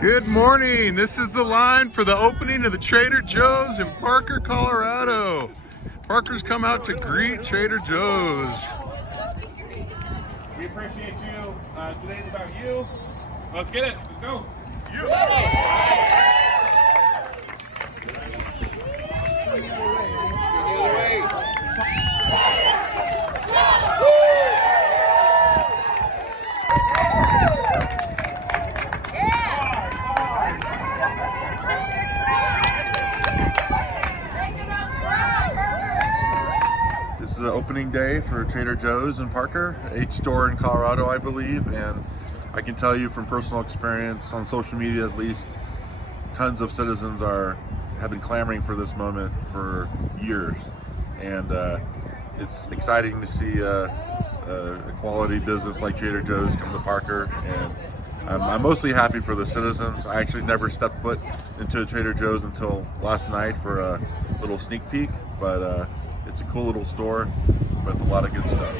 Good morning. This is the line for the opening of the Trader Joe's in Parker, Colorado. Parker's come out to greet Trader Joe's. We appreciate you. Today's about you. Let's get it. Let's go. You. This is the opening day for Trader Joe's in Parker, 8th store in Colorado, I believe, and I can tell you from personal experience, on social media at least, tons of citizens have been clamoring for this moment for years, and it's exciting to see a quality business like Trader Joe's come to Parker, and I'm mostly happy for the citizens. I actually never stepped foot into a Trader Joe's until last night for a little sneak peek, but it's a cool little store with a lot of good stuff.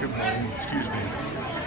Good morning, excuse me.